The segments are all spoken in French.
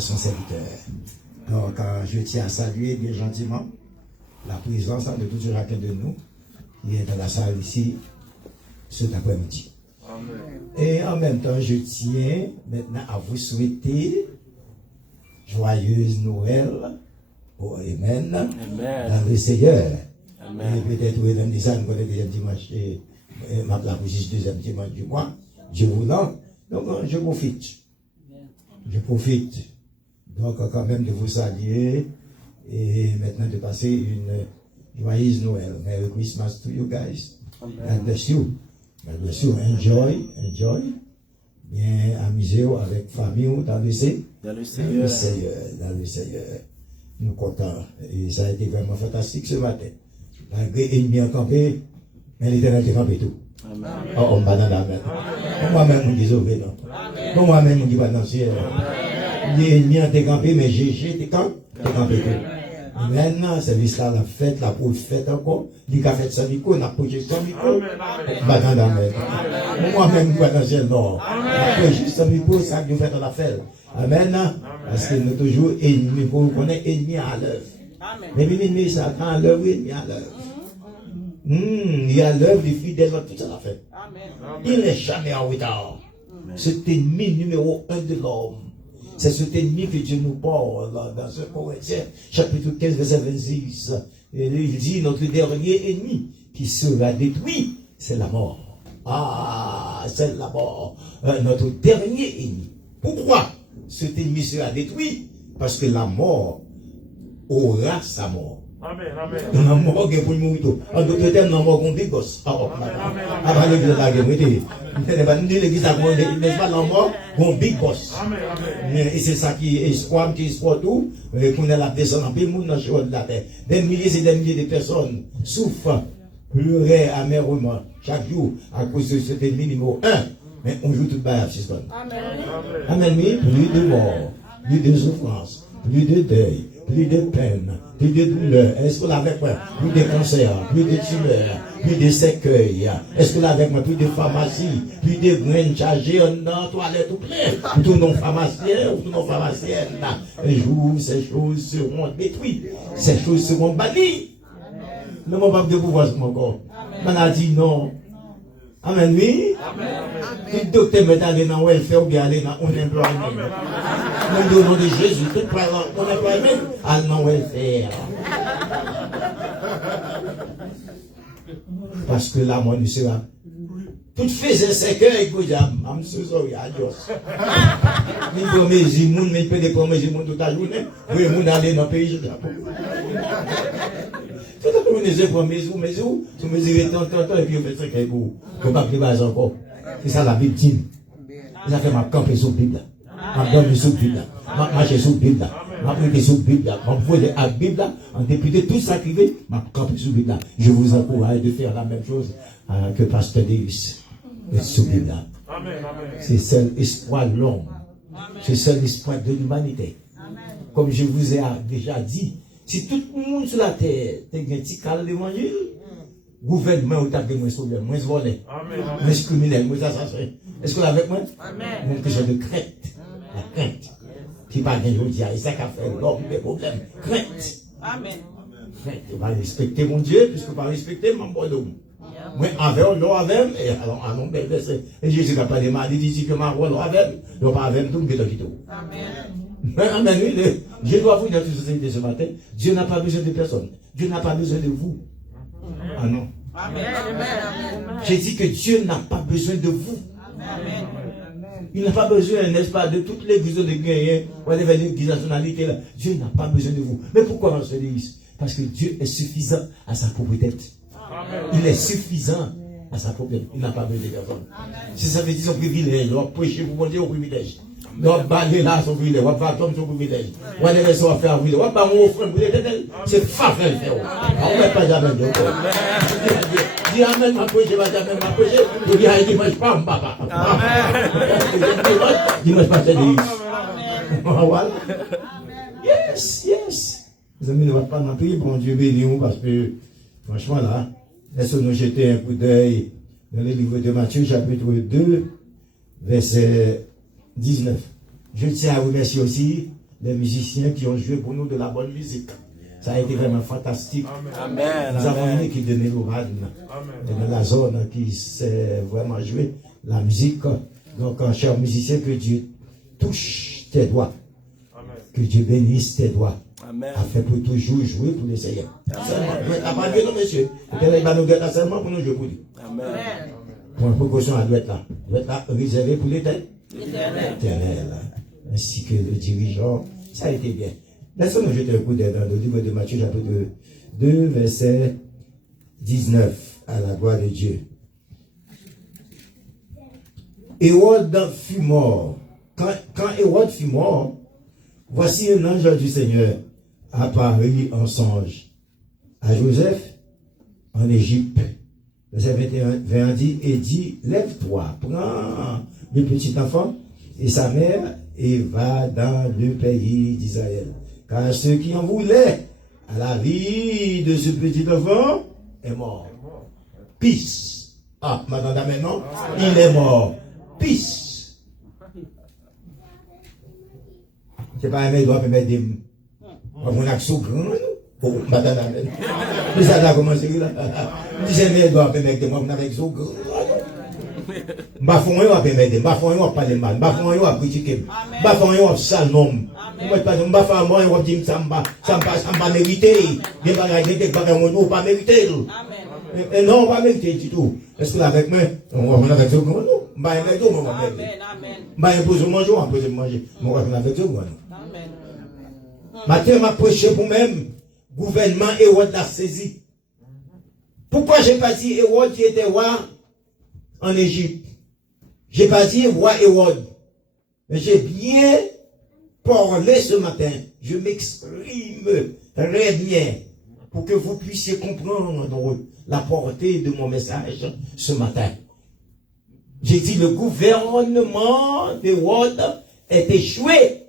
à son serviteur. Donc, je tiens à saluer bien gentiment la présence de tout chacun de nous qui est dans la salle ici cet après-midi. Et en même temps, je tiens maintenant à vous souhaiter joyeuse Noël. Oh, amen. Dans le Seigneur. Amen. Et peut-être, vous avez dit ça, nous connaissons le deuxième dimanche, et ma place le deuxième dimanche du mois, Dieu voulant. Donc, je profite. Je profite. Donc, quand même, de vous saluer et maintenant de passer une joyeuse Noël. Merry Christmas to you guys. God bless you. God bless you. Enjoy. Bien amusez-vous avec famille dans le Seigneur. Dans le Seigneur. Nous contents. Et ça a été vraiment fantastique ce matin. Malgré ennemi en campé, mais l'Éternel a campé tout. Oh, on va dans la mer. Moi-même, on dit sauvé, non. Moi-même, on dit pas dans le ciel. L'ennemi a campé, mais j'ai été campé tout. Maintenant, service là, la fête, la pour fête encore. Il a fait ça, on a posé ça, va dans la mer. Moi-même, je vais dans le ciel, non. On a posé ça, ça que nous faisons la fête. Amen. Parce que nous toujours ennemis, vous connaissez ennemi à l'œuvre. Mais l'ennemi, ça prend l'œuvre, ennemi à l'œuvre. Il y a l'œuvre du fidèle dans toute la fête. Il n'est jamais en retard. Cet ennemi numéro 1 de l'homme. C'est cet ennemi que Dieu nous parle dans ce Corinthiens, chapitre 15, verset 26. Et il dit, notre dernier ennemi qui sera détruit, c'est la mort. Ah, c'est la mort. Notre dernier ennemi. Pourquoi cet ennemi sera détruit? Parce que la mort aura sa mort. Amen. On a mort qui est pour mourir. En d'autres termes, on a mort qu'on bigos. Avant l'église de la guerre, l'église a n'est pas la mort qu'on bigos. Et c'est ça qui est espoir tout. Qu'on a la descente en pile monde dans le de la terre. Des milliers et des milliers de personnes souffrent, pleuraient amèrement chaque jour à cause de cet ennemi numéro 1. Mais on joue tout le bail à suspendre. Amen. Oui, plus de mort, plus de souffrance, plus de deuil, plus de peine, plus de douleur. Est-ce que là avec moi, plus de cancer, plus de tumeurs, plus de cercueil. Est-ce que là avec moi, plus de pharmacie, plus de graines chargées dans toilette tout plein. Tous nos pharmaciens, tous nos pharmaciennes. Un jour, ces choses seront détruites. Ces choses seront bannies. Ne m'en pas de pouvoir sur mon corps. On a dit non. Amen, oui. Tout docteur m'est allé dans le welfare ou bien aller dans unemployment. Nous donnons de Jésus, tout parlant unemployment, allez dans le welfare. Parce que là, moi, nous sera. Tout faisait cercueil, pour dire, I'm so sorry, adios. Nous promettons, nous ne pouvons pas promettre toute la journée. Oui, nous allons dans le pays du Japon. Tout le monde est pour mes ou, vous mesurez tant, et puis vous faites ça qu'il vous ne pas plus encore. C'est ça la Bible dit. Ça fait ma camper sous Bible. Ma dormir sous Bible. Ma marcher sous Bible. Ma prier sous Bible. Ma voyer à Bible. En dépit de tout ça qui veut, ma camper sous Bible. Je vous encourage de faire la même chose que Pasteur Davis. Sous Bible. C'est seul espoir de l'homme. C'est seul espoir de l'humanité. Comme je vous ai déjà dit, si tout le monde sur la terre a un petit calme de manger, le gouvernement a des problèmes, moins volés, moins criminels, moins assassins. Est-ce que vous avec moi? Mon question de crainte. La crainte. Qui parle d'aujourd'hui, et ça qui a fait l'homme des problèmes. Crainte. Amen. Crainte. On va respecter mon Dieu, puisque on va respecter mon bon homme. Moi, avec, l'eau avec, et allons, belle verset. Et Jésus n'a pas de mal, il dit que ma voix, l'eau avec, l'eau pas avec, tout le monde. Amen. Amen. Je dois vous dire tout ce matin, Dieu n'a pas besoin de personne. Dieu n'a pas besoin de vous. Ah non. Amen. J'ai dit que Dieu n'a pas besoin de vous. Amen. Il n'a pas besoin, n'est-ce pas, de toutes les visions de gagner, ou de l'église nationalité là. Dieu n'a pas besoin de vous. Mais pourquoi on se dit? Parce que Dieu est suffisant à sa propre tête. Il est suffisant à sa propre tête. Il n'a pas besoin de personne. Si ça veut dire son privilège, on va prêcher pour monter au privilège. On va baler là son privilège, on va faire comme son privilège. On va laisser son faire privilège. On va pas mon offrande, c'est faveur faire. On ne met pas jamais de dis amen, ma prêche, va jamais ma prêche. Je dis à dimanche pas, papa. Dimanche pas, c'est des. Voilà. Yes. Les amis, ne va pas n'entrer, bon Dieu béni nous, parce que, franchement là, laissons nous jeter un coup d'œil dans le livre de Matthieu, chapitre 2, verset 19. Je tiens à vous remercier aussi les musiciens qui ont joué pour nous de la bonne musique. Ça a été vraiment fantastique. Amen. Nous avons une équipe de Mélourad dans la zone qui sait vraiment jouer la musique. Donc, chers musiciens, que Dieu touche tes doigts. Que Dieu bénisse tes doigts. Amen. Afin pour toujours jouer pour le Seigneur. Seulement, pas Dieu, non, monsieur. Il va nous garder seulement pour nous jouer pour lui. Amen. Pour une précaution, elle doit être là. Elle doit être là, réservée pour l'éternel. Ainsi que le dirigeant. Ça a été bien. Laissons-nous jeter un coup d'œil dans le livre de Matthieu, chapitre 2, verset 19, à la gloire de Dieu. Hérode fut mort. Quand Hérode fut mort, voici un ange du Seigneur apparut en songe à Joseph en Égypte. Verset 21 dit, et dit, lève-toi, prends le petit enfant et sa mère et va dans le pays d'Israël. Car ceux qui en voulaient à la vie de ce petit enfant est mort. Peace. Ah, maintenant, maintenant, il est mort. Peace. C'est pas un mec qui doit mettre des... On a que grand, oh, madame, mais ça a commencé là. C'est un mec qui doit mettre des mots avec so grand. Bafon yo a permettre, bafon yo a parler mal, bafon yo a critiquer, bafon yo a sale nom. Moi pas bafon moi yo dit ça pas mérité. Des bagages des bagages on pas mérité. Et non, pas mérité du tout. Est-ce que avec moi on va avec tout non? Bah avec tout on va avec. Amen. Bah impose manger, on peut manger. On va avec tout. Amen. Matin m'a prêché pour même gouvernement Hérode l'a saisi. Pourquoi j'ai pas dit Hérode qui était roi en Égypte? J'ai pas dit roi Hérode, mais j'ai bien parlé ce matin. Je m'exprime très bien pour que vous puissiez comprendre la portée de mon message ce matin. J'ai dit le gouvernement d'Hérode est échoué.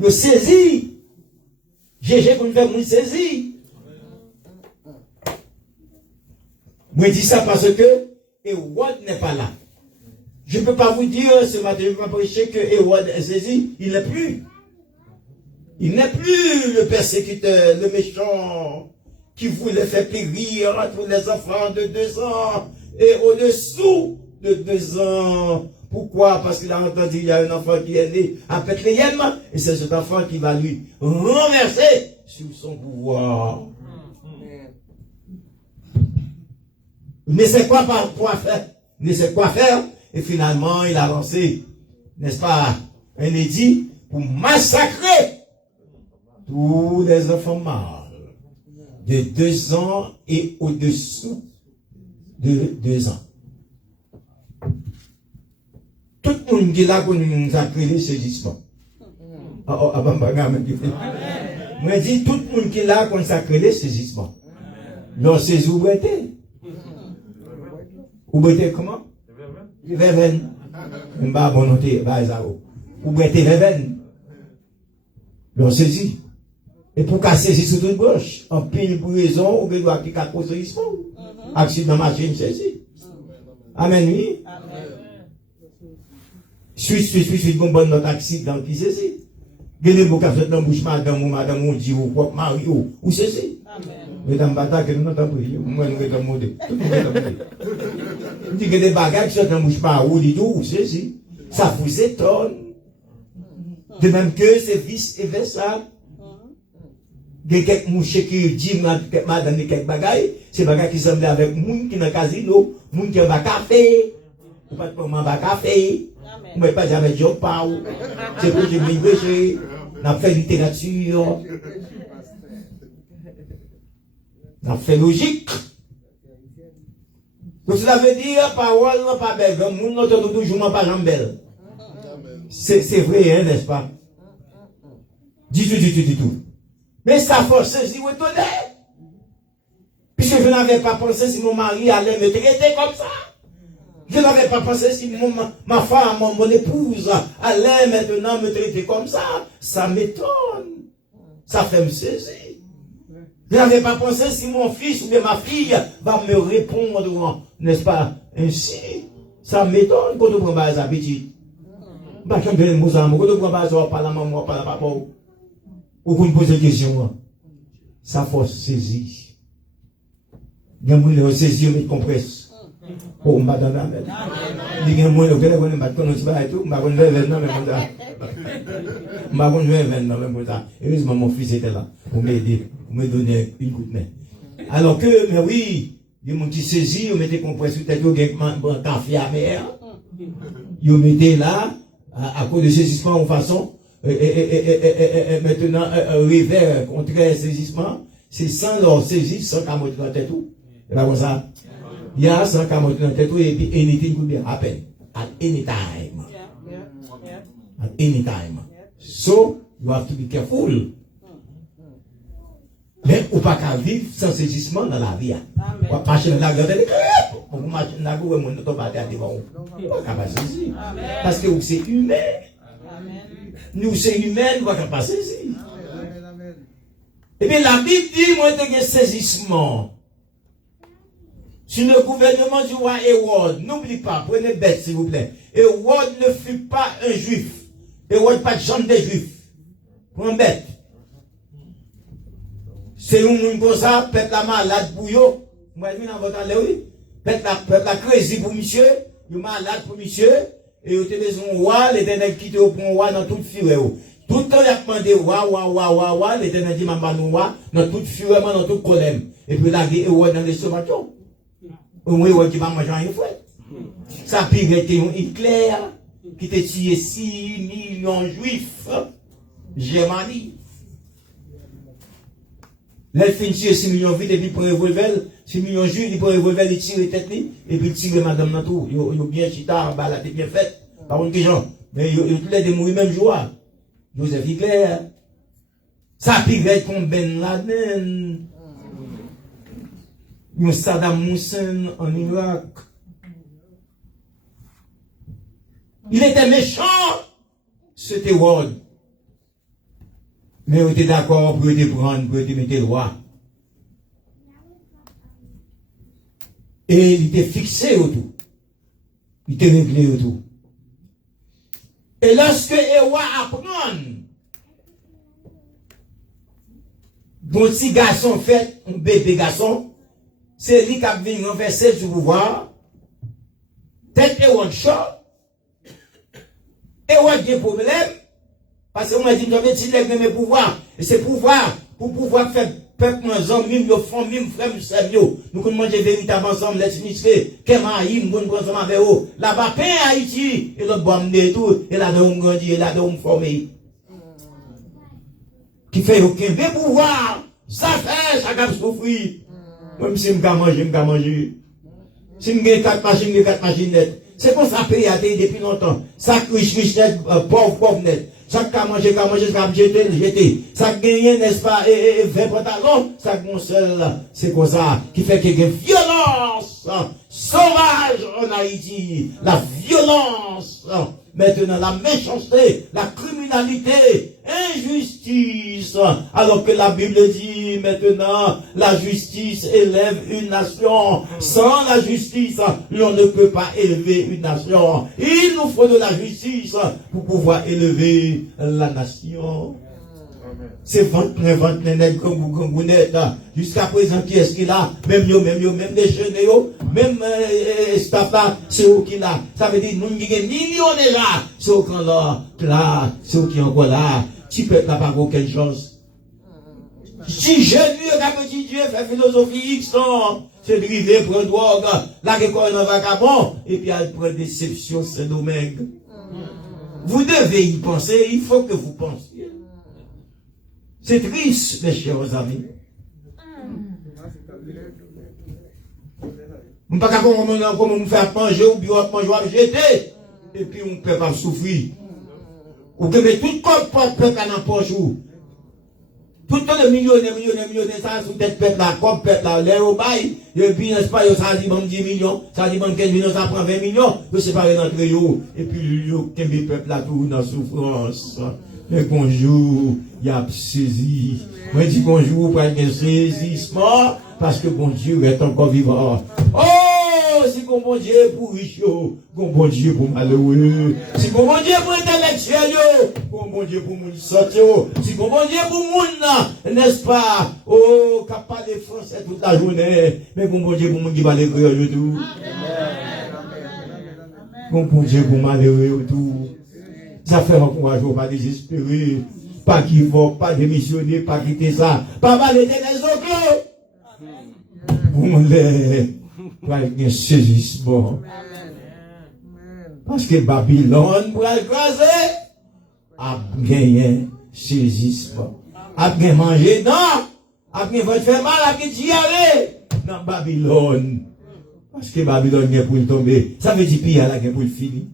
Le saisi. J'ai qu'on fait mon saisi. Moi dis ça parce que Hérode n'est pas là. Je ne peux pas vous dire ce matin, je ne peux pas prêcher que Hérode est saisi. Il n'est plus. Il n'est plus le persécuteur, le méchant, qui voulait faire périr à tous les enfants de 2 ans et au-dessous de 2 ans. Pourquoi? Parce qu'il a entendu qu'il y a un enfant qui est né à Bethléem et c'est cet enfant qui va lui renverser sur son pouvoir. Il ne sait quoi faire. Il ne sait quoi faire. Et finalement, il a lancé, n'est-ce pas, un édit pour massacrer tous les enfants mâles de 2 ans et au-dessous de 2 ans. Tout le monde qui est là pour nous accréditer ce saisissement. Moi, je dis tout le monde qui est là pour nous accréditer ce saisissement. Leur saisie où était? Où était comment? Verven. M'ba bonnoté, ba zao. Où était Verven? Leur saisie. Et pour qu'à saisir sur toute gauche, en pile pour raison, ou que doit appliquer à cause de saisissement. Accident machine saisie. Amen, oui. Suite, bon notre accident qui saisit. Gênez beaucoup à faire dans bouche madame, on dit, ou quoi, mari, ou saisit. Mesdames, bataille, que nous n'entendons pas. Moi, nous sommes modés. On dit que des bagages qui sont dans bouche ou dit tout, ou saisit. Ça vous étonne. De même que c'est vice et versa. Il y a quelques mouches qui disent, madame, quelques bagages, c'est bagages qui semblent avec moun qui dans le casino, moun qui va café, ou pas de moment va café. Mais pas jamais job pas ou c'est pour que je n'a fait littérature, n'a fait logique. Donc cela veut dire parole non pas belle, moun n'entend toujours pas jambelle. C'est vrai, hein, n'est-ce pas? Dis tout. Mais ça force si vous étonnez. Puisque je n'avais pas pensé si mon mari allait me traiter comme ça. Je n'avais pas pensé si ma femme, mon épouse, allait maintenant me traiter comme ça. Ça m'étonne. Ça fait me saisir. Je n'avais pas pensé si mon fils ou bien ma fille va me répondre, n'est-ce pas, ainsi. Ça m'étonne quand on prend les habitudes. Pas comme de mots ça, quand on prend pas ça, pas la maman, pas la papa. Ou qu'on pose des questions. Ça force saisie. Il y a moins de saisie, mais compresse. Oh, madame, amen. Il y a moins de gens qui ne connaissent pas tout, mais on va événement, mais comme ça. On va événement, même comme ça. Heureusement, mon fils était là pour m'aider, pour me donner une coup de main. Alors que, mais oui, il y a mon petit saisi, on mettait compresse sur tête, il y a un café à mer. Il mettait là, à cause de saisissement en façon, maintenant, revers contre saisissement, c'est sans leur saisie, sans camotte dans la tête tout. Et là, comme ça, il y a sans camotte dans la tête tout, et puis anything could be happen at any time. At any time. So, you have to be careful. Mais on ne peut pas vivre sans saisissement dans la vie. On va marcher dans la grande école. On va marcher dans la grande école. On ne peut pas aller devant. On ne peut pas saisir. Parce que c'est humain. Nous, c'est humain, nous ne pouvons pas saisir. Et bien, la Bible dit, moi, il y a un saisissement. Sur le gouvernement du roi Hérode, n'oubliez pas, prenez bête, s'il vous plaît. Hérode ne fut pas un juif. Hérode pas de chambre des juifs. Prenez bête. C'est un monde comme ça, peuple la malade pour yo. Moi, je viens dans votre allée, peuple la crazy pour monsieur, yo malade pour monsieur, et yo te besoin roi, l'éternel quitte au bon roi dans toute fureur. Tout le temps, il a demandé roi, l'éternel dit, maman, nous roi, dans toute fureur, dans toute colère. Et puis là, il y a roi dans l'estomac. Au moins, roi qui va manger un fouet. Ça pire était un Hitler, qui t'a tué 6 millions de juifs, Germanie. Là, il finit 6 millions vite, et puis il prend un revolver, 6 millions de juifs, il prend un revolver, il tire les têtes, et puis il tire madame dans tout. Il a bien chita, bah, là, t'es bien fait. Par contre, gens, mais il a tous les démons, même joie. Joseph Hitler. Ça pire être comme Ben Laden. Il y a Saddam Hussein en Irak. Il était méchant, c'était Ward. Mais on était d'accord pour te prendre, pour te mettre le roi. Et il était fixé autour. Il était réglé autour. Et lorsque le roi apprend, bon petit garçon fait, un bébé garçon, c'est lui qui a venu renverser du pouvoir. Tête et one shot. Et on a des problèmes. Parce qu'on m'a dit, je vais tirer mes pouvoirs. Et c'est pouvoir, pour pouvoir faire peuple, nos hommes, nos familles, frères, nous nous manger véritablement ensemble, les ministres, Kemaïm, nous nous ensemble avec eux. Là-bas, paix Haïti, et l'autre bombe et tout, et là, on grandit, et là, on formé. Qui fait aucun pouvoir, ça fait, ça va souffrir. Même si je vais manger. Si je vais 4 machines nettes. C'est comme ça, payer à depuis longtemps. Ça, riche net, pauvre net. Ça qu'a mangé, ça jeter. Ça gagne, n'est-ce pas, et 20 pantalons, ça mon seul, c'est comme ça, qui fait qu'il y a une violence sauvage en Haïti. La violence, maintenant la méchanceté, la criminalité, injustice. Alors que la Bible dit maintenant, la justice élève une nation. Sans la justice, l'on ne peut pas élever une nation. Il nous faut de la justice pour pouvoir élever la nation. C'est ventre net comme vous n'êtes. Jusqu'à présent, qui est-ce qu'il a? Même les jeunes, même staff là, c'est eux qui là. Ça veut dire, nous, nous sommes millionnaires là. C'est eux qui là, c'est eux qui sont encore là. Tu peux pas faire aucune chose. Si je lui ai dit Dieu fait philosophie X, c'est de river, prendre drogue, là, qu'il y a un vagabond, et puis elle prend déception, c'est dommage. Vous devez y penser, il faut que vous pensiez. C'est triste, mes chers amis. On ne peut pas comment nous faire manger ou bien manger jeter. Et puis on ne peut pas souffrir. Ou que tout le peuple à n'importe où. Tout le temps de millionnaires, ça sous tête peuple là, comme peuple là, les robailles, et puis n'est-ce pas, ça dit bon 10 millions, ça dit bon 15 millions, ça prend 20 millions, vous séparez d'entre eux, et puis le peuple là tout dans souffrance. Mais bonjour, il y a saisi. Moi, je dis bonjour pour un saisissement, parce que bon Dieu est encore vivant. Oh, si bon Dieu pour riche, bon Dieu pour malheureux. Si bon Dieu pour intellectuel, bon Dieu pour moun sorti, si bon Dieu pour moun, n'est-ce pas, oh, capable de français toute la journée, mais bon Dieu pour moun qui va les créoles tout. Bon Dieu pour malheureux tout. Ça fait encourager, pas désespérer, pas qu'il faut, pas démissionner, pas quitter ça, pas mal les autres. Pour les, pour les saisissement. Parce que Babylone, pour l'écraser, a gagné saisissement. A gagné manger, non, a gagné votre faire mal, a gagné diarrhée dans Babylone. Parce que Babylone est pour tomber. Ça veut dire qu'il y a là pour le finir.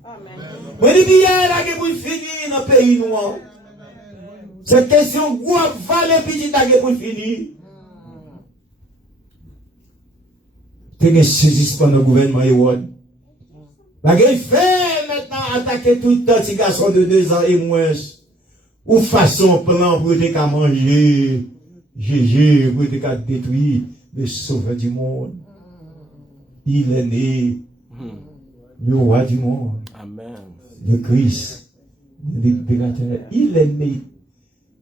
Mais il y a là pour le finir dans le pays noir. Cette question, quoi valait petit là pour le finir? T'es un saisissement dans le gouvernement Ewan. La gueule fait maintenant attaquer tout le petit garçon de 2 ans et moins. Ou façon plan pour te manger. GG pour te détruire le sauveur du monde. Il est né le roi du monde. Amen. Le Christ, le libérateur. Il est né.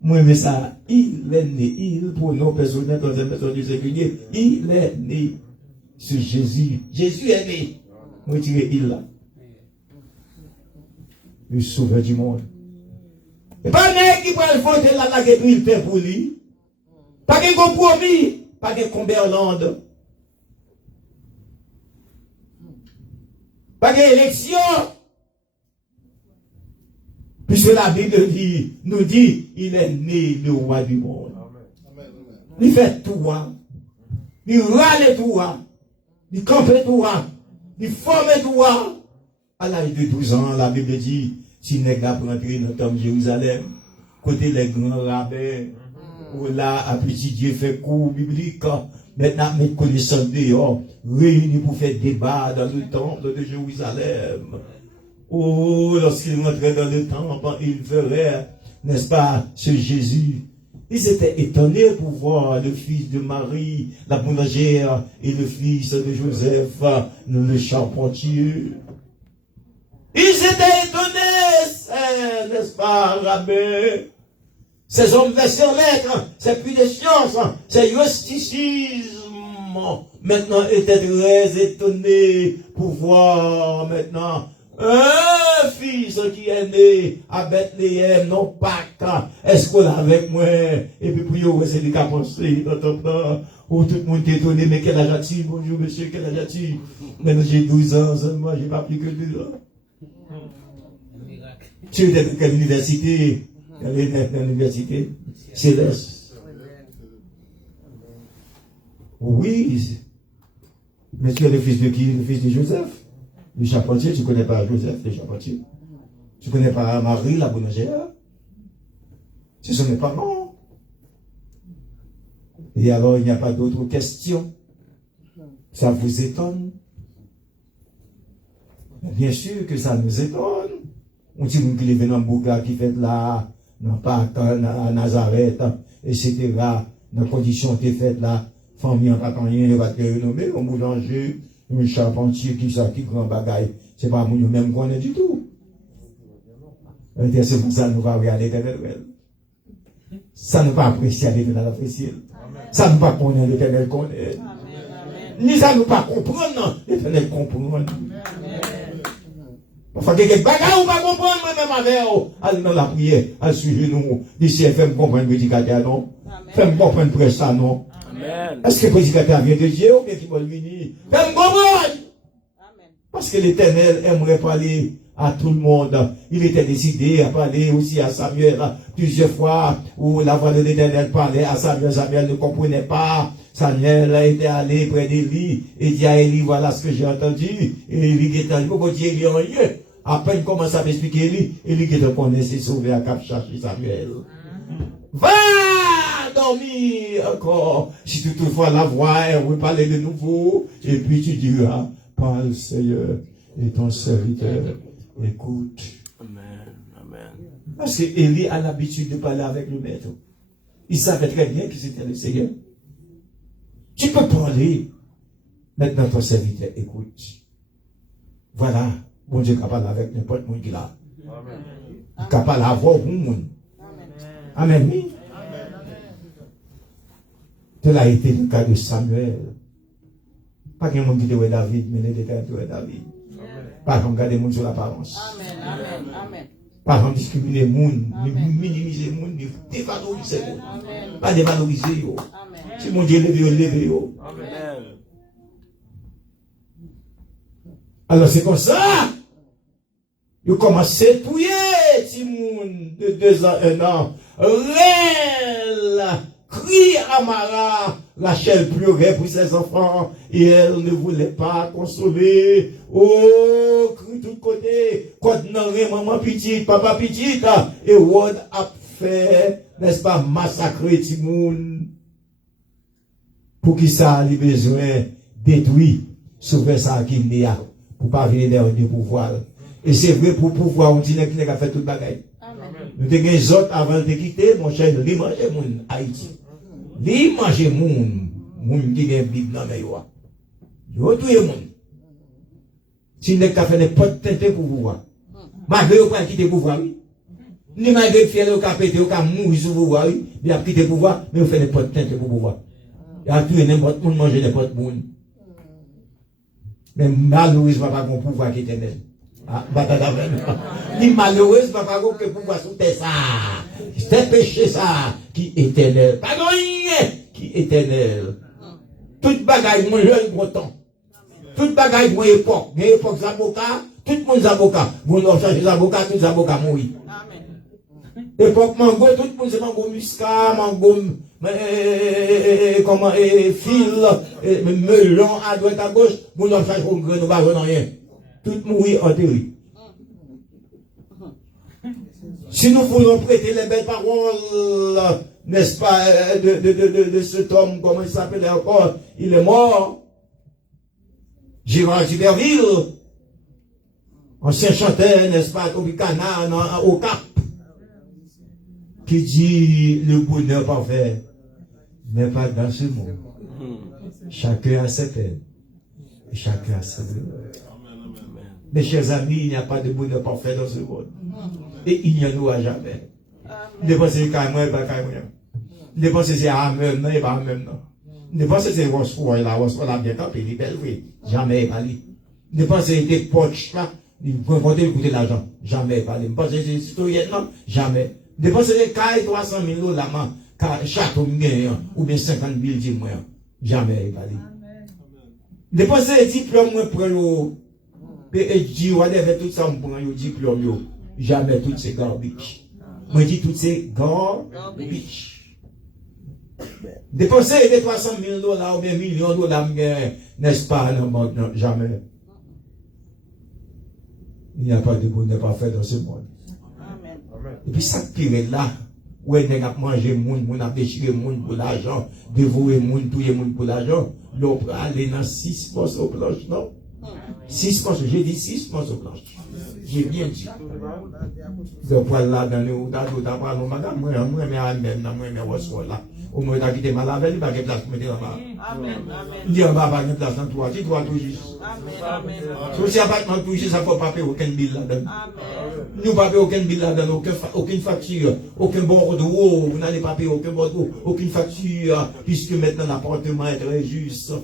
Moi, mais ça, il est né. Il, pour nos personnels, dans une personne du singulier, il est né. C'est Jésus. Jésus est né. Moi, je dirais il là. Le sauveur du monde. Et pas un qui va le voter là, là, qui il fait pour lui. Pas de compromis. Pas de Comberland. Pas d'élection. Puisque la Bible dit, nous dit, il est né le roi du monde. Il fait tout. Il râle tout. Il campe tout. Il forme tout. À l'âge de 12 ans, la Bible dit, si n'est pas rentrer dans le temple de Jérusalem, côté les grands rabbins, où là, à petit Dieu fait cours biblique, maintenant, mes connaissances dehors, réunis pour faire débat dans le temple de Jérusalem. Oh, lorsqu'ils rentraient dans le temple, ils verraient, n'est-ce pas, ce Jésus. Ils étaient étonnés pour voir le fils de Marie, la boulangère, et le fils de Joseph, le charpentier. Ils étaient étonnés, n'est-ce pas, rabbin? Ces hommes version lettres, c'est plus de science, c'est justicisme. Maintenant, étaient très étonnés pour voir maintenant un fils qui est né à Bethléem, non Pâques. Est-ce qu'on est avec moi? Et puis, pour vous, c'est des cas pensés dans ton plan. Oh, tout le monde est étonné, mais quel âge a-t-il? Bonjour, monsieur, quel âge a-t-il? Maintenant, j'ai 12 ans seulement, j'ai pas plus que 2 ans. Tu es dans quelle université? Dans l'université céleste. Oui. Mais tu es le fils de qui? Le fils de Joseph. Le charpentier, tu ne connais pas Joseph, le charpentier. Tu ne connais pas Marie, la boulangère. Ce sont mes parents. Et alors, il n'y a pas d'autres questions. Ça vous étonne? Bien sûr que ça nous étonne. On dit qu'il est venu en Bouga, qui fait là, dans Pâques, à Nazareth, etc. Dans les conditions qui faites là, famille en pas rien, il va te renommer, un boulanger, un charpentier, qui grand bagaille. C'est pas nous même qu'on est du tout. C'est pour ça que nous va regarder l'éternel. Ça ne va pas apprécier l'éternel apprécier. Ça ne va pas connaître l'éternel connaître. Ni ça ne va pas comprendre, l'éternel comprendre. Enfin, quelques bagages, on va comprendre, même avec eux. Allez dans la prière, allez sur nous. D'ici, fais-moi comprendre le prédicateur, non? Fais-moi comprendre le prêche, non? Est-ce que le prédicateur vient de Dieu ou bien qu'il va venir? Fais-moi comprendre! Parce que l'Éternel aimerait parler à tout le monde. Il était décidé à parler aussi à Samuel plusieurs fois où la voix de l'Éternel parlait à Samuel. Samuel ne comprenait pas. Samuel était allé près d'Élie et dit à Élie, voilà ce que j'ai entendu. Et Élie dit, pourquoi Dieu dit rien? Après, il commence à m'expliquer Élie. Élie qui te connaissait sauvé à Cap chercher Samuel. Va dormir encore. Si toutefois la voix, elle veut parler de nouveau. Et puis tu diras, parle Seigneur et ton serviteur écoute. Amen. Amen. Parce que Élie a l'habitude de parler avec le maître. Il savait très bien que c'était le Seigneur. Tu peux parler. Maintenant, ton serviteur, écoute. Voilà, bon Dieu capable avec n'importe qui qui l'a. Capable d'avoir bon monde. Amen. Oui. Tel a été le cas de Samuel. Pas qu'il y ait un monde qui dit David, mais il était David. Pas qu'on garde les gens sur l'apparence. Pas qu'on discrimine les gens, minimiser les gens, dévaloriser les gens. Pas dévaloriser les gens. Si mon Dieu levé, levé. Alors c'est comme ça. Ils commencent à touiller les gens de 2 ans, 1 an. Réel, crie à Mara. Rachel pleurait pour ses enfants et elle ne voulait pas consoler. Oh, crie tout côté. Quand non, maman petite, papa petite. Et Wad a fait, n'est-ce pas, massacrer Timoun. Pour qui ça a besoin détruire, sauver ça qui n'est pas. Pour pas venir dernier pouvoir. Et c'est vrai pour pouvoir, on dit qu'il n'a fait tout le bagaille. Nous avons des autres avant de quitter, mon cher, nous avons mangé mon Haïti. Nous avons mangé mon qui est Bible dans les lois. Nous avons tout le monde. Si nous avons fait n'importe quel pouvoir, malgré qu'on a quitté le pouvoir, ni malgré que nous avons pété, nous avons mouru sur le pouvoir, nous avons quitté le pouvoir, mais nous avons fait n'importe quel pouvoir. Il y a tout n'importe monde, manger n'importe monde. Mais malheureusement, pas de pouvoir qui est éternel. Ni malheureusement, pas de pouvoir sous terre ça. C'est péché ça qui est éternel. Pas de rien qui est éternel. Toute bagaille, mon jeune breton. Toute bagaille, mon époque. Mon époque, avocats, tout le monde avocat. Vous n'avez pas changé avocats, tous les avocats mourir. Époque mango, tout le monde c'est mango muscat, mango, comment, fil, melon à droite à gauche, vous n'avez pas changé au grain, nous n'avons rien. Tout mourir en théorie. Si nous voulons prêter les belles paroles, n'est-ce pas, de cet homme, comment il s'appelait encore, il est mort. Gérard Giberville, ancien chanteur, n'est-ce pas, Tropicana, au Cap, qui dit le bonheur parfait n'est pas dans ce monde. Chacun a ses peines, et chacun a ses douleurs. Mes chers amis, il n'y a pas de bonheur parfait dans ce monde. Et il n'y en aura jamais. Ne pensez qu'à moi, pas qu'à moi. Ne pensez que c'est à même, non, et pas à même, non. Ne pensez que c'est Rossford, la Rossford a bien campé, il est belle, oui. Jamais pas lui. Ne pensez que des poches là, il faut compter le coûter l'argent. Jamais pas lui. Ne pensez que c'est citoyen, non, jamais. Ne pensez que c'est 300 000 $, là, château, ou bien 50 000 $, jamais pas lui. Ne pensez que diplôme, moi, pour le PhD, whatever, tout ça, on prend le diplôme, jamais toutes ces garbage. Moi, je dis toutes ces garbage. Dépenser des 300 000 $ ou bien millions de dollars, n'est-ce pas, non, jamais. Il n'y a pas de bonheur parfait dans ce monde. Et puis, ça pire là, où on a mangé moun, on a déchiré moun pour l'argent, dévoué moun, touillé moun pour l'argent, l'on peut aller dans 6 postes aux planches, non? 6 postes, j'ai dit 6 postes aux planches. J'ai bien dit. Donc voilà, dans le haut, madame, moi, là. Au moins, t'as quitté mal avec, il n'y a pas de place pour mettre là-bas. Il dit, on va avoir une place dans toi, tu dois tout juste. Si il n'y a pas de tout juste, ça ne faut pas payer aucun bill là-dedans. Nous ne pas payer aucun bill là-dedans, aucune facture, aucun bordereau, vous n'allez pas payer aucun bordereau, aucune facture, puisque maintenant l'appartement est très juste.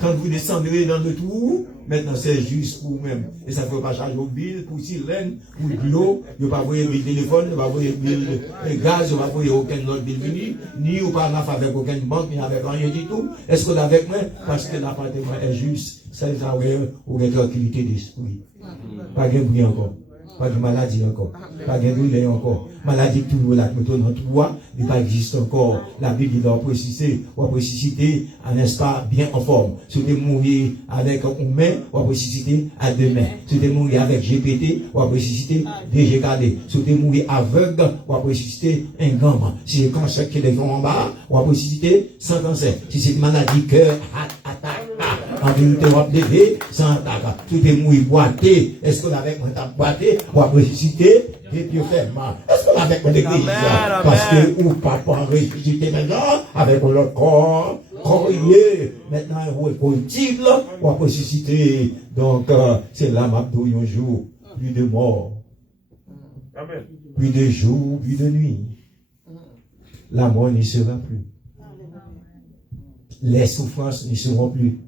Quand vous descendrez dans le trou, maintenant c'est juste pour vous-même. Et ça ne faut pas charger au bill, pour sirène, pour l'eau, il ne faut pas envoyer le bill téléphone, il ne faut pas envoyer le bill gaz, il ne faut pas envoyer aucun autre bill. Ni ou pas avec aucune banque, ni avec rien du tout. Est-ce qu'on est avec moi? Parce que l'appartement est juste. Ça, il a une tranquillité d'esprit. Pas de bruit encore. Pas de maladie encore. Pas de douleur encore. Maladie tout là, nous tournons tout droit, il pas existe encore. La Bible doit préciser, ou ressusciter, n'est-ce pas, bien en forme. Si tu mourir avec une main, ou ressusciter à 2 mains. Si tu mourir avec GPT, ou ressusciter DGKD. Si tu mourir aveugle, ou ressusciter un gamin. Si c'est cancer qui est en bas, ou ressusciter sans cancer. Si c'est maladie cœur, attaque. En vérité, on va lever sans attaque. Si tu mourir boité, est-ce qu'on avec moi t'as boité, ou ressusciter, et puis fait mal. Est-ce qu'on avec mon église? Parce que ou pas ressusciter maintenant avec notre corps Maintenant, on est positif, on va ressusciter. Donc, c'est là, Mabdou, un jour, plus de mort. Amen. Plus de jour, plus de nuit. La mort n'y sera plus. Les souffrances n'y seront plus.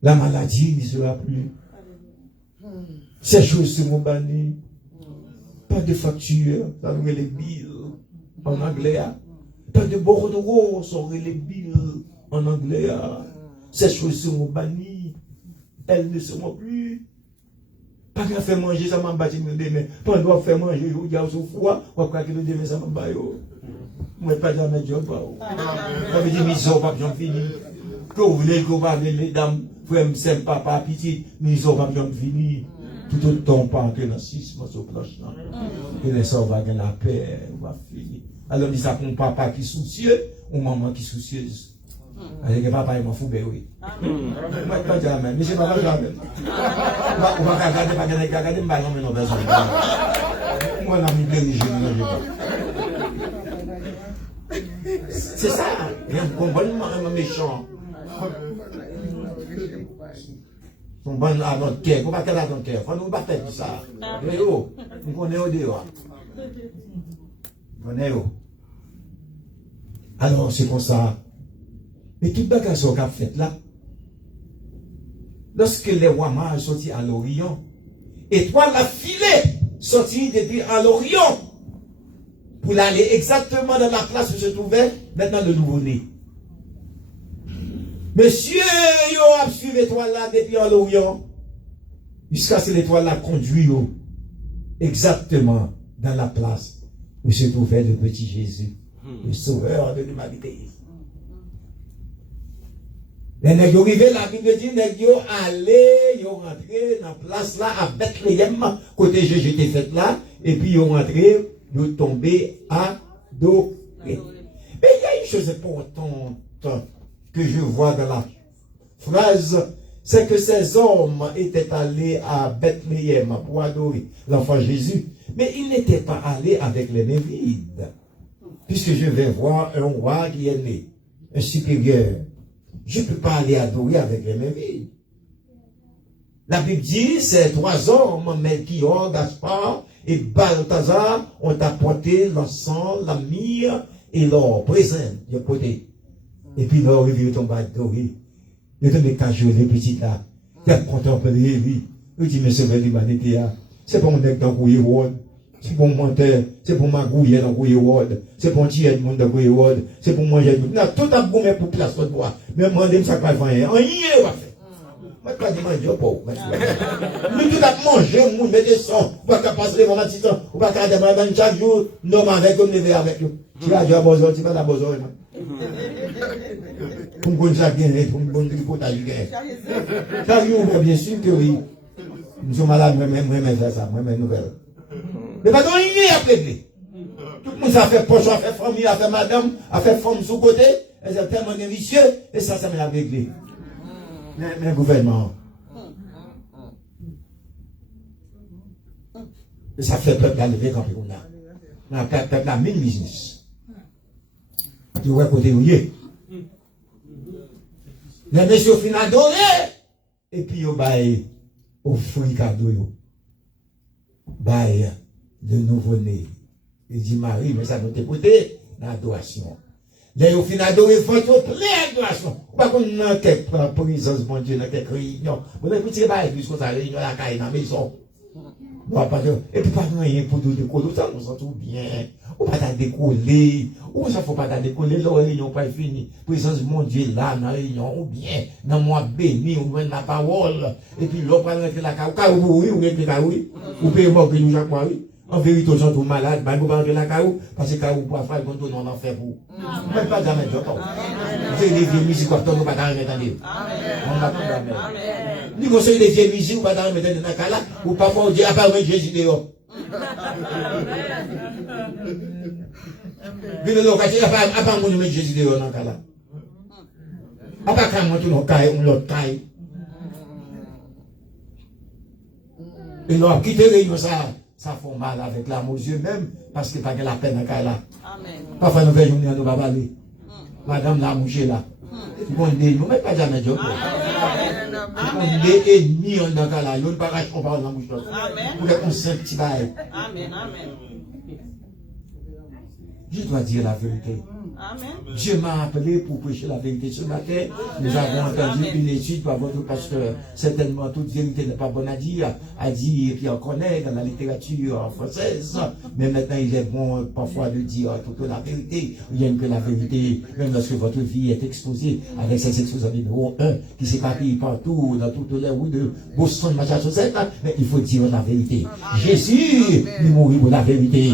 La maladie n'y sera plus. Ces choses seront bannies. Pas de facture, ça nous les billes en anglais. Pas de bordereaux, ça aurait les billes en anglais. Ces choses seront bannies. Elles ne seront plus. Pas qu'à faire manger, ça m'a battu le demain. Pas qu'on doit faire manger, il y a au froid, ou après que le demain, ça m'a battu. Moi, pas jamais de job. Ça veut dire, mission, pas besoin de finir. Que vous voulez que vous parlez, mesdames, frère, c'est papa, petit, mission, pas besoin de finir. Tout autant pas que dans 6 mois sur planche. Et les soeurs vont gagner la paix, on va finir. Alors, dit ça pour papa qui est soucieux, ou maman qui est soucieuse. Alors, papa, il m'en fout, ben oui. Moi, pas jamais, mais c'est pas jamais. On va regarder, pas regarder, mais non, mais non, personne. Moi, on a mis les jeunes, c'est ça, il y a un comportement méchant. On va à notre cœur, on va à notre cœur, on va faire tout ça. On connaît au dehors. On connaît où? Alors, c'est comme ça. Mais tout le bagage qu'on a fait là, lorsque les rois mages sont sortis à l'Orient, étoile a filé, sorti depuis à l'Orient, pour aller exactement dans la place où se trouvait maintenant le nouveau-né. Monsieur, yo a suivi l'étoile là depuis à l'Orient, jusqu'à ce que l'étoile là conduit exactement dans la place où se trouvait le petit Jésus, le sauveur de l'humanité. Les nègres arrivés, la Bible dit, nègres allaient, ils ont rentré dans la place là, à Bethléem, côté Jésus était fait là, et puis ils ont rentré, ils ont tombé à dos. Mais il y a une chose importante que je vois dans la phrase, c'est que ces hommes étaient allés à Bethléem pour adorer l'enfant Jésus, mais ils n'étaient pas allés avec les mains vides, puisque je vais voir un roi qui est né, un supérieur. Je ne peux pas aller adorer avec les mains vides. La Bible dit, ces 3 hommes, Melchior, Gaspard et Balthazar, ont apporté l'encens, la myrrhe et l'or présent de côté. Et puis l'or, il tombe adorer. Il tombe cajoler, petit là. Il a contemplé lui. Il dit, mais c'est l'humanité. C'est pour mon nec dans le c'est pour menteur, c'est pour magouiller dans le word, c'est pour tirer le monde dans le word, c'est pour manger tout. N'a tout à goûter pour place de bois. Mais moi, je ne sais pas faire. On y est, on va faire. Moi, je ne sais pas manger pour. Nous, tout à manger, nous, mettez son, on va passer les moments de 6 ans, on va faire des moments chaque jour, nous, avec eux, lever avec eux. Tu vas jouer à Bozo, tu vas à Bozo. Pour me connaître ça bien, pour me connaître le potage bien. Ça, bien sûr que oui. Nous sommes malades, moi-même, faire ça, moi-même, nouvelle. Mais pas dans une à plaider. Tout le monde a fait poche, a fait famille, a fait madame, a fait femme sous côté, et c'est tellement vicieux, et ça m'a la réglé. Mais gouvernement. Et ça fait peuple à lever quand on a. Peuple à 1000 business. Tu vois côté où il est. Les messieurs finissent adorer, et puis ils baillent au fruit cadeau. Baillent. De nouveau-né. Il dit Marie, mais ça nous écouter l'adoration. Là, au final, adorer, il faut être plein d'adoration. Pas qu'on a quelques présence, mon Dieu, dans quelques réunions. Vous n'avez pas de puisque ça réunion la caille dans la maison. Et puis, pas rien pour nous décoller. Ça nous sent tout bien. Ou pas t'as décoller. Ou ça faut pas t'as décoller. La réunion pas finie. Présence, mon Dieu, là, dans la réunion. Ou bien, dans moi béni, ou dans la parole. Et puis, l'on va rentrer la caille. Oui, ou rentrer la caille. Ou payer mort que nous, Jacques Marie. En vérité, ils sont tous malades, mais ils ne peuvent pas rentrer la caillou, parce que caillou pour faire le contour, on en fait pour. Même pas jamais de temps. C'est les vieux musiques, on ne va pas remettre dans les. On va pas remettre. Ni conseil les vieux musiques, on va pas remettre dans la cala, ou pas pour dire, à part Jésus dehors. Mais le local, à part mon mettre Jésus dehors dans la cala. À part quand on tourne au caille, on l'autre caille. Et l'on a quitté réunion ça. Ça fait mal avec l'âme aux yeux même, parce qu'il n'y a pas de la peine à là. Parfois, nous veillons, nous ne pas parler. Madame l'a mouché là. On est nous, mais pas jamais job. On est ennemis en dans là, on pas racheter on parle dans bouche. Pour qu'on sent petit bail. Amen, amen. Je dois dire la vérité. Amen. Dieu m'a appelé pour prêcher la vérité. Ce matin, nous avons entendu une étude par votre pasteur. Certainement, toute vérité n'est pas bonne à dire, et puis on connaît dans la littérature française. Mais maintenant, il est bon parfois de dire toute la vérité. Rien que la vérité, même lorsque votre vie est exposée avec ces exposants numéro 1 qui s'éparpillent partout, dans toutes les rues de Boston, Massachusetts, mais il faut dire la vérité. Jésus, il mourit pour la vérité.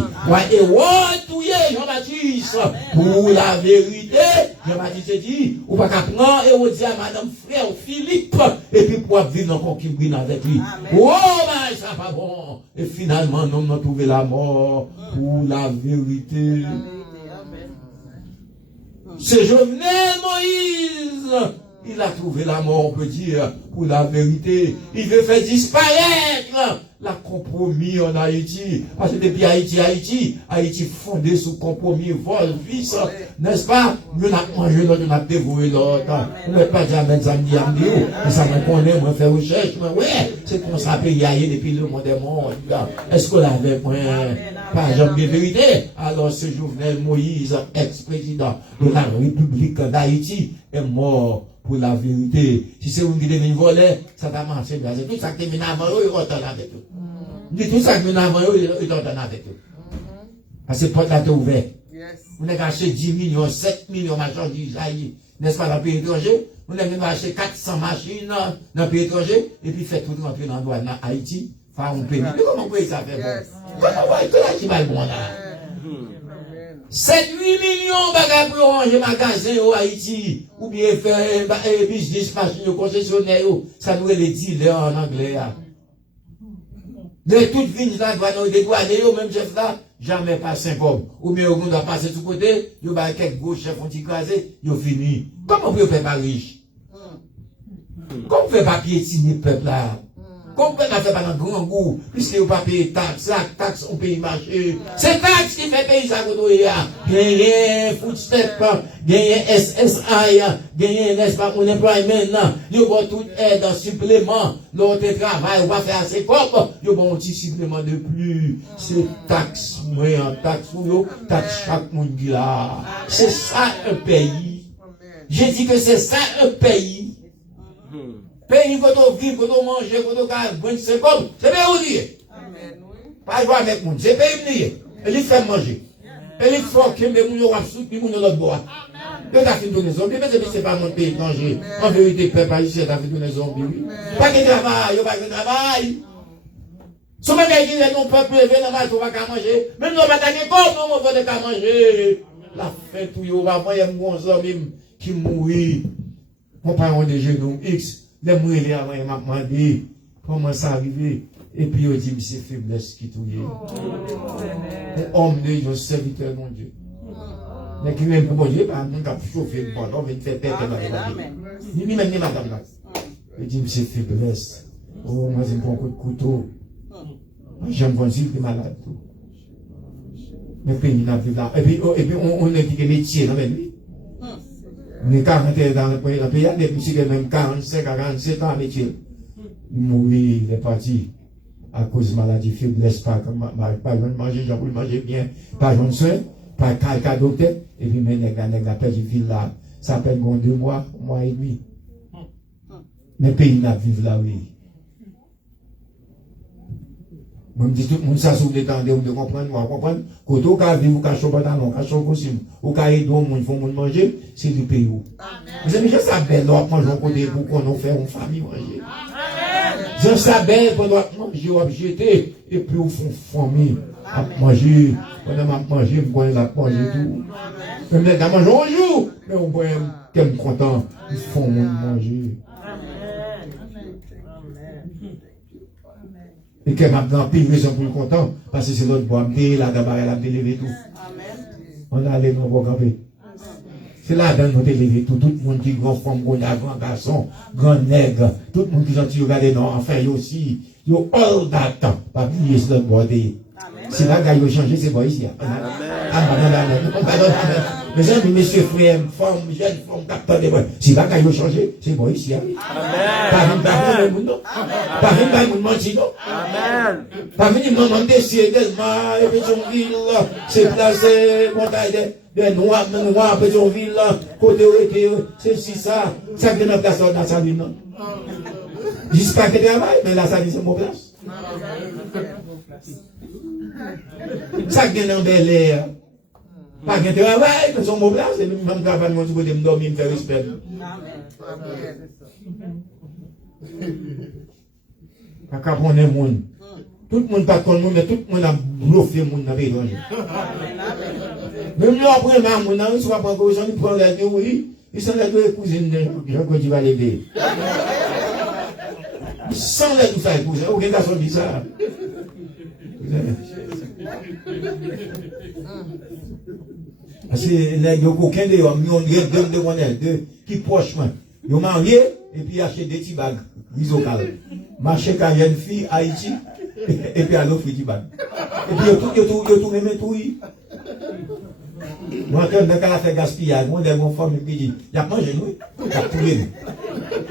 Et Jean-Baptiste, pour la vérité, Jean-Baptiste dit, ou pas qu'à prendre et on dit à madame frère Philippe, et puis pour vivre dans concubine avec lui. Oh, ben, ça pas bon. Et finalement, nous avons trouvé la mort pour la vérité. C'est Jovenel Moïse. Il a trouvé la mort, on peut dire, pour la vérité. Il veut faire disparaître la compromis en Haïti. Parce que depuis Haïti fondé sous compromis, vol, vice, n'est-ce pas? Nous avons mangé l'autre, nous avons dévoué l'autre. On ne peut pas dire, mais ça me dit, mais ça me connaît, moi, faire recherche, mais ouais, c'est comme ça, pays ailleurs depuis le monde est mort. Est-ce qu'on avait pas jamais de vérité? Alors, ce Jovenel Moïse, ex-président de la République d'Haïti, est mort pour la vérité. Si c'est une qui devient volée, ça va marcher. C'est tout ça qui est avant eux, ils retournent avec eux. Tout ça qui est avant eux, ils retournent avec eux. Parce que le porte est ouvert. On a acheté 10 millions, 7 millions de marchandises, n'est-ce pas, dans le pays étranger. On a acheté 400 machines dans le pays étranger, et puis fait tout rentrer dans le droit dans Haïti. Enfin, on paye. Comment on peut ça faire bon? Comment on peut ça qui va bon là? 7-8 millions de pour ranger magasin au Haïti, ou bien faire business machine concessionnaire, ça nous est les dealers en anglais. De toute vie, là, doit nous dédouaner, même chef là, jamais pas 5 hommes. Ou bien on doit passer tout côté, il y a quelques gros chefs ont écrasé, ils ont fini. Comment on peut faire pas riche? Comment on fait pas piétiner le peuple là? Comment on peut faire pas dans le grand goût, puisque vous ne pas payer taxes, taxes on paye marché. C'est taxes qui fait payer ça pour nous. Gagner footstep, gagner SSI, gagner, n'est-ce pas, unemployment, il y a tout aide en supplément, l'autre travail, on va faire assez fort, il y a un petit supplément de plus. C'est taxes, moyen, taxes, taxes chaque monde qui là. C'est ça un pays. J'ai dit que c'est ça un pays. Pays quand on vit, quand on mange, quand on gagne, c'est comme, c'est bien où dire. Pas jouer avec moi, c'est pays lié. Et il fait manger. Et il faut que les gens soient soutenus pour nous boire. Le tas de donner zombies, mais c'est pas mon pays étranger. En vérité, peuple haïtien, t'as fait donner zombies. Pas de travail, pas de travail. Si on m'a dit que non peuple levé dans la on va pas manger. Même nous, on va gagner comme nous, on va pas manger. La fête où il va voir, il y a mon homme qui mourit. On parle de genoux X. Les mourir avant, il m'a demandé comment ça arrive. Et puis, il dit, c'est faiblesse qui touille. Homme de Dieu, serviteur de mon Dieu. Mais qui même pour mon Dieu, pas un cap chauffer le bord, on va faire péter dans les ni même ni madame là. Il dit, c'est faiblesse. Oh, moi, j'ai un coup de couteau. J'aime voir si tu es malade. Mais pays n'a plus là. Et puis, on a dit que métier dans la vie. On est 40 ans dans le pays, il y a des petits qui ont même 45 à 47 ans à métier. Il mourit, il est parti à cause de maladie, faiblesse, pas de manger, j'ai voulu manger bien, pas de soin, pas de docteur, et puis maintenant, la perdu ville là, ça fait 2 mois, 1 mois et demi. Mais le pays n'a vivre là, oui. Je me dis tout le monde, ça s'ouvre des temps de comprendre, moi, comprendre. Quand on peut vivre, on peut choper dans l'eau, on peut choper on peut aider au monde, il faut manger, c'est du pays où. Vous savez, je savais, l'autre manger au côté pour qu'on fait une famille manger. Je savais, pendant que manger, on jeter, et puis on fait une famille à manger. Pendant que manger, on peut manger tout. Même les gars mangent un jour, mais on peut être content, ils font manger. Et que maintenant, pile raison pour le content, parce que c'est l'autre bois, la gabaret, la délevé tout. On a allé nous camper. C'est là dans nous délevé tout. Tout le monde qui grand femme, grand garçon, grand nègre, tout le monde qui gentil, regardez, non, enfin, il y a aussi, il y a all that, pas oublier ce l'autre bois. C'est là qu'il a changé, c'est pas ici. Mes amis, messieurs, frères, femmes, jeunes, femmes, capteurs de moi. Si va quand changer, c'est bon ici. Pas une bague, non. Pas une bague, menti, non. Pas une me demander si également, Pétionville, c'est placé, montagne de noirs, Pétionville, côté où était, c'est si ça vient dans la salle, dans sa vie, non. Jusqu'à que travail, mais la salle, c'est mon place. Ça vient dans Bel Air. Pas de travail, mais son mot place, c'est même travail, moi, je peux me dormir, me faire respect. Pas qu'à prendre le monde. Tout le monde pas contre nous, mais tout le monde a bluffé le monde dans le pays. Même là, après, on a soit pas encore, il prend la deux, oui, ils sont les deux cousines de Jean-Claude qui va l'aider. Sans les deux frères cousins, aucun garçon dit ça. Parce que les gens qui proches, ils ont marié et puis acheté des petits bagues, risocales. Marché quand il y a une fille à Haïti et puis à l'autre petit bague. Et puis ils ont tout même tout. Moi, quand on a fait gaspillage, moi, des femmes qui disent, il y a mangé nous, il y a tout les.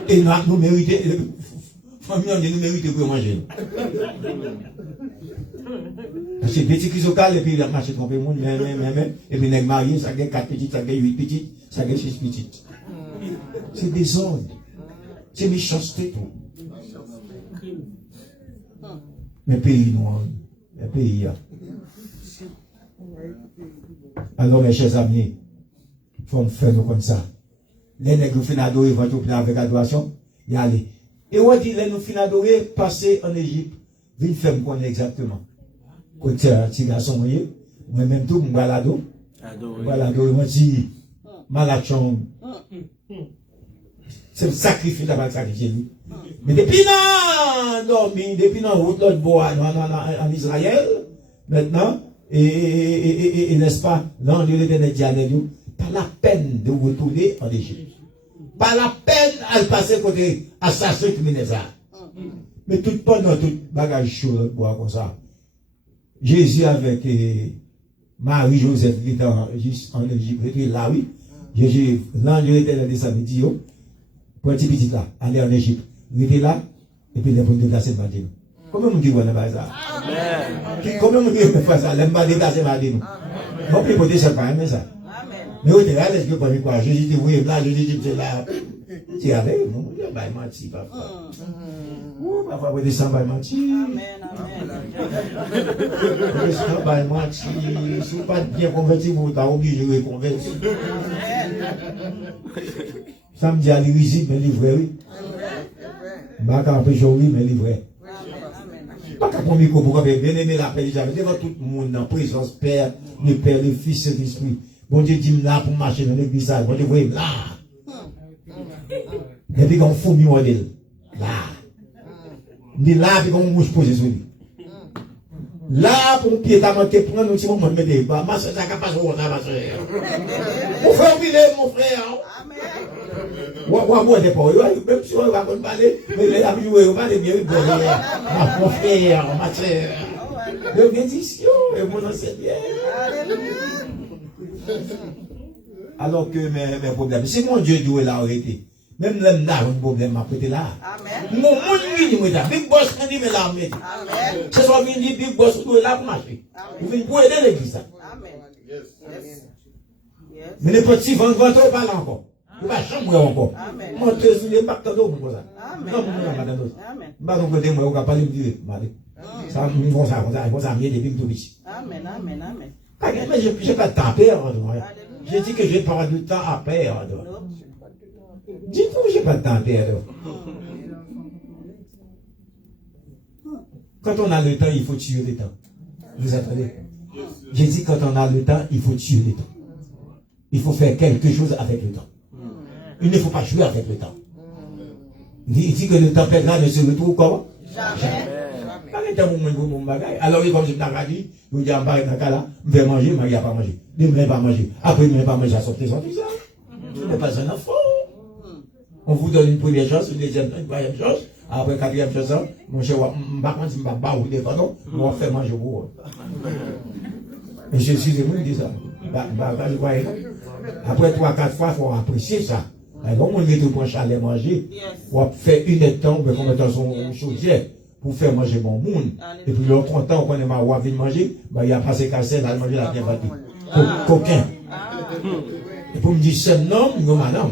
Et nous méritons, famille, nous méritons pour manger. C'est petit qui se cale et puis il a marché tromper le monde, et puis il est marié, ça gagne 4 petites, ça gagne 8 petites, ça gagne 6 petites. C'est désordre. C'est méchanceté tout. Mais pays noirs, les pays. Alors mes chers amis, il faut faire nous comme ça. Les nègres finissent d'adorer, ils vont tout avec adoration, y aller. Et on dit, les nous finissent d'adorer, passer en Égypte, viens faire me connaître exactement. Côté petit garçon, moi-même tout, mon balado, moi dis, malachon. C'est un sacrifice d'abord sacrifier lui. Mais depuis depuis dans route l'autre bois en Israël, maintenant, et n'est-ce pas, dans Dieu l'éternel dit à nous, pas la peine de retourner en Égypte. Pas la peine à passer côté assassin qui mène ça. Mais tout pendant tout bagage chaud bois comme ça. Jésus avec Marie-Joseph qui était en Égypte, était là, oui. Jésus, l'ange était des samedis, pour un petit là, aller en Égypte. Il était là, et puis il est pour déplacer le matin. Comment on dit qu'on a ça? Comment on dit qu'on fait ça? Il pas déplacer le matin. On peut porter ça quand même, ça. Mais au début, est-ce que vous avez quoi? Jésus dit, oui, là, Jésus dit, c'est là. Tu es avec moi, il y a pas menti, parfois. Parfois, vous descendez par menti. Vous descendez par menti. Si vous n'êtes pas bien converti, vous êtes obligé de reconvertir. Ça me dit à l'irrisible, mais livré, oui. Pas qu'à empêcher, oui, mais livré. Pas qu'à prendre micro pour bien aimer la paix, j'avais devant tout le monde, en présence, Père, le Père, le Fils et l'Esprit. Bon Dieu dit là pour marcher dans l'église, bon Dieu voyez là. Et puis qu'on fout mieux modèle. Là. Ni là, puis qu'on mouche posé sur lui. Là, pour pied à manquer, prendre un petit moment de mettre pas. Ma soeur, ça n'a pas joué, ma soeur. Mon frère, mon frère. Moi, même si on va parler, mais les amis, on va les bien, mon frère, ma soeur. Le bénédiction, et mon enseignant. Alors que mes problèmes, c'est mon Dieu qui l'a arrêté. Même l'homme n'a un problème à côté là. Mon monde dit, Big Boss, on dit, mais là, c'est soit venu dire, Big Boss, vous là pour marcher. Vous venez pour aider l'église. Mais les petits vont pas là encore. Vous va chambre encore. Montez sur les pactes d'eau comme ça. Non, madame. Pas donc côté moi, on va pas lui dire, madame. Ça, on ça, mieux depuis tout ici. Amen. Mais je n'ai pas de temps à perdre. J'ai dit que je n'ai pas de temps à perdre. Dites-vous que je n'ai pas de temps à perdre. Quand on a le temps, il faut tuer le temps. Vous entendez? J'ai dit quand on a le temps, il faut tuer le temps. Il faut faire quelque chose avec le temps. Il ne faut pas jouer avec le temps. Il dit que le temps perdra ne se retrouve comment? Jamais. Alors, comme je t'ai dit, vous dites, je vais manger, mais il n'y a pas manger. Je ne vais pas manger. Après, je ne vais pas manger à sortir ça. Ce n'est pas un enfant. On vous donne une première chance, une deuxième, une troisième chance. Après, quatrième chance, mon cher, je ne vais pas vous défendre, on va faire manger pour vous. Et je suis venu dire ça. Après 3-4 fois, il faut apprécier ça. Quand on met tout pour un chalet manger, on fait une temps, on met dans son chaudière pour faire manger bon monde. Et puis, le content, quand on a envie de manger, il y a passé cassé, il a mangé la bien battue. Coquin. Et pour me dire, c'est non, non, madame.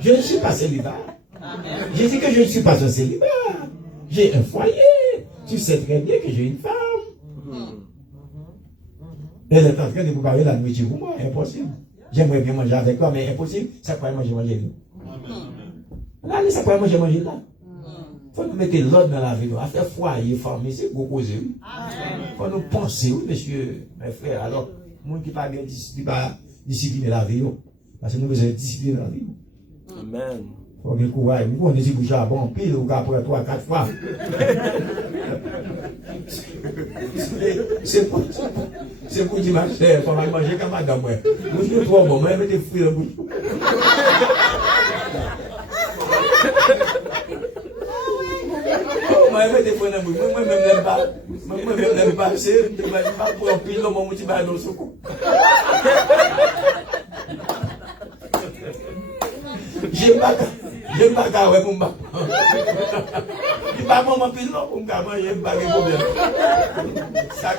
Je ne suis pas célibat. J'ai dit que je ne suis pas un célibat. J'ai un foyer. Tu sais très bien que j'ai une femme. Elle est en train de préparer la nourriture pour moi. Impossible. J'aimerais bien manger avec toi, mais impossible. Ça peut manger là. Là, ça peut manger là. Il faut nous mettre l'ordre dans la vie. À faire foyer, famille, c'est beaucoup causer. Il faut nous penser, oui, monsieur, mes frères. Alors, monde qui pas bien discipliner la vie. Parce que nous devons discipliner la vie. Amen. Faut bien courage. Nous, on est dit bouger à bon pile, ou après 3-4 fois. C'est pour dire, ma chère, faut manger comme madame. Moi, je suis trop bon, moi, je vais te fruits dans le bouche. Moi, je vais te fruits dans le bouche. Moi-même, je n'aime pas. Moi-même, je n'aime pas. C'est pas pour un pile, moi, je vais dans le secours. J'aime pas quand ouais pour me battre. Il pas mon pile non pour me gagner, j'aime pas les problèmes. Sac.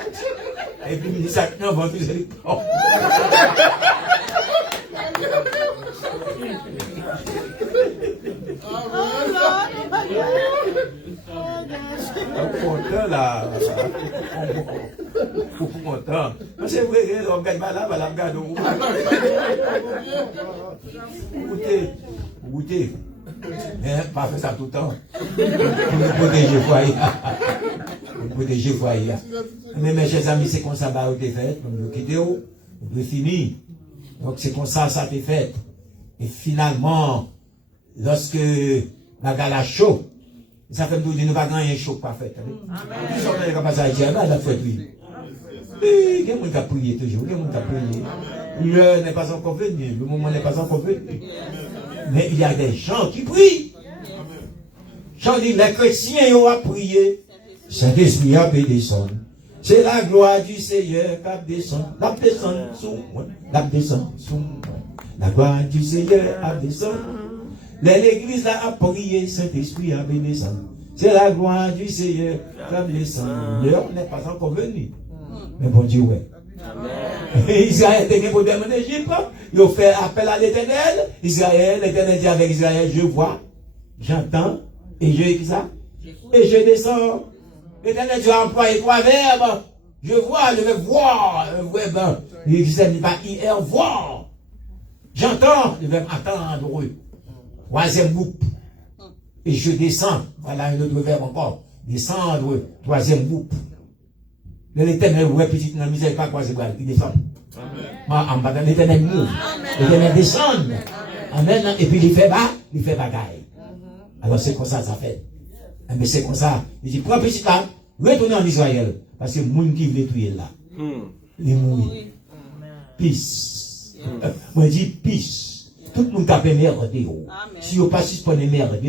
Et puis il dit sac non va plus aller. Content là. Content. C'est vrai, on gagne pas là, on gagne. Goûter. Mais pas faire ça tout le temps. Pour nous protéger le foyer. Pour nous protéger le foyer. Mais mes chers amis, c'est comme ça que vous avez fait. Vous quittez où? Vous pouvez finir. Donc c'est comme ça que vous fait. Et finalement, lorsque la gala chaud, ça fait nous dire nous pas gagner chaud pas fait. Ils sont dans les capacités, il y a fait oui. Il y a des gens qui prient toujours, il y a des gens qui prient. L'heure n'est pas encore venue, le moment n'est pas encore venu. Mais il y a des gens qui prient. J'en dis, les chrétiens ont prié. Saint-Esprit a descendu. C'est la gloire du Seigneur qui descend. La descend sous moi. La descend sous moi. La gloire du Seigneur a descendu. L'église a prié. Saint-Esprit a descendu. C'est la gloire du Seigneur qui descend. L'heure n'est pas encore venue. Mais bon Dieu, ouais. Israël était un problème en Égypte. Ils ont fait appel à l'Éternel. Israël, l'Éternel dit avec Israël, je vois, j'entends, et je ça, et je descends. L'Éternel dit employé 3 verbes. Je vois, le verbe voir, le verbe, il n'existe pas hier, voir. J'entends, le verbe attendre. 3e groupe. Et je descends. Voilà un autre verbe encore. Descendre, 3e groupe. L'Éternel, vous voyez, petite misère, pas quoi c'est quoi, il descend. Amen. L'Éternel move. L'Éternel descend. Amen. Et puis il fait bagaille. Alors c'est comme ça fait. Mais c'est comme ça. Il dit, prends petit là, retournez en Israël. Parce que les gens qui veulent tuer là, les mourir. Peace. Moi je dis peace. Tout le monde a fait merde. Si vous pas suspendez merde,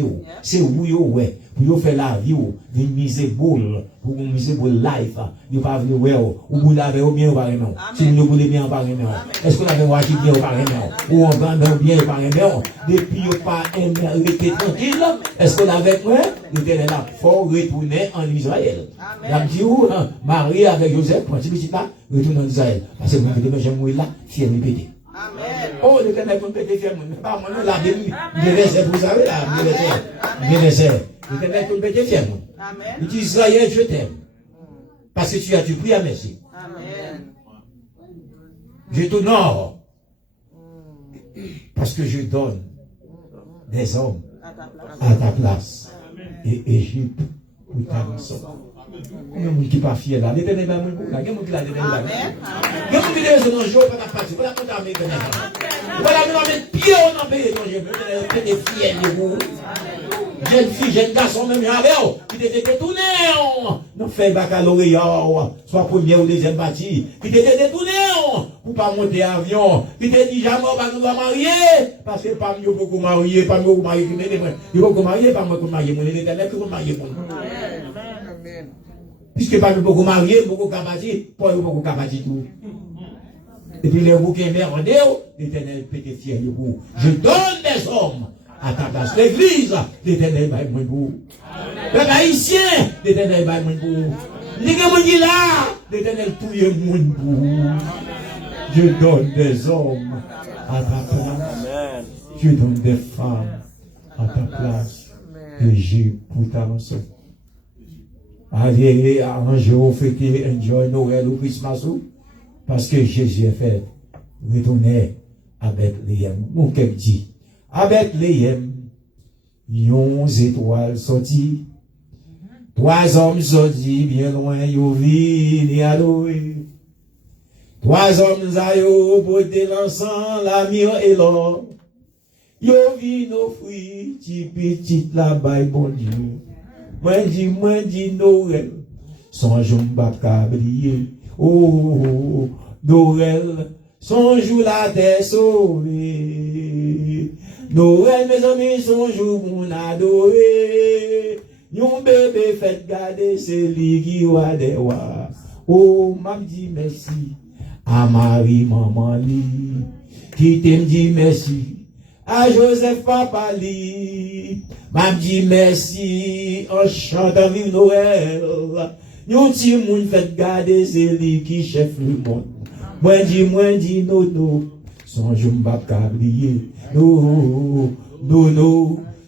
c'est vous, ouais. Pour faire la vie, une misérable, pour une misérable life. Vous pas venir, ouais, ou vous l'avez bien ou pas vraiment. Si vous voulez bien ou pas vraiment. Est-ce que vous avez ouachi bien ou pas vraiment? Ou on va bien ou pas vraiment? Depuis vous pas été tranquille, est-ce que vous l'avez moi? Vous êtes là, faut retourner en Israël. Il a dit, Marie avec Joseph, quand tu là, retourne en Israël. Parce que vous avez déjà mourir là, fier de péter. Oh, l'Éternel peut péter fier, mais pas moi, la Bible, les versets, vous savez là, les versets. L'Éternel peut péter fier, moi. Il dit, Israël, je t'aime. Parce que tu as du prix à merci. Je t'honore. Parce que je donne des hommes à ta place. Et Égypte, pour ta maison. Il y a des gens qui ne sont pas fiers là. L'Éternel va mourir là. Il y a des gens qui l'ont là. Il y a des gens qui disent non, je ne vais pas partir. Voilà tout à fait. Voilà, nous avons pied au pays. Vous êtes fiers de vous. Jeune fille, jeune garçon, même avec vous, qui était détourné. Nous faisons baccalauréat, soit première ou deuxième partie, qui était détourné pour ne pas monter à avion, qui était dit jamais on va nous marier, parce que pas mieux beaucoup marier, pas mieux beaucoup marier, il faut marier, pas mieux beaucoup marier, mon Éternel, il faut marier. Puisque pas mieux beaucoup marier, beaucoup capacité, pas beaucoup capacité tout. Et puis les bouquins merdés, l'Éternel peut te fier de vous. Je donne des hommes à ta place. L'église, l'Éternel va être moins beau. Les haïtiens, l'Éternel va être moins beau. Les gens qui là, l'Éternel tout est moins beau. Je donne des hommes à ta place. Je donne des femmes à ta place. Et j'ai pour ta rançon. Allez, arrangez, fêtez, enjoy Noël ou Christmas ou. Parce que Jésus est fait. Retournez à Bethléem. Mon qu'elle dit. À Bethléem, yon étoiles sorties. 3 hommes sortis bien loin, yo vini adorer. 3 hommes ayo porter l'encens, la myrrhe et l'or. Yo vini offrir, petit la baille bon Dieu. Moi dit Noël, son jour m'baka briller. Oh, Noël, son jour la terre sauvée. Noël, mes amis, son jour mon adoré. Yon bébé fait garder, c'est lui qui wa de wa. Oh, m'a dit merci à Marie, maman li. Qui t'aime dit merci à Joseph, papa li. M'a dit merci en chantant vive Noël. Yon ti moun fait garder, c'est lui qui chef le monde. Moi dit non, son jour m'baka briller. Non,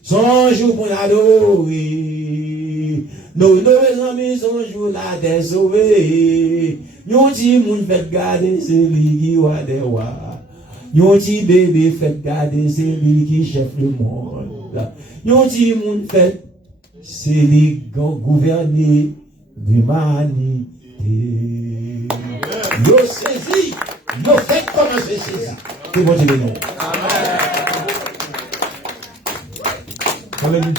son jour pour adorer. Non, mes amis, son jour la désolé. Yon ti moun fait garder, c'est lui qui wa de wa. Yon ti bébé fait garder, c'est lui qui chef le monde. Yon ti moun fait, c'est lui qui gouverne l'humanité. Yo saisi, yo fait commencer saisi. Que bon Dieu bénisse. Amen.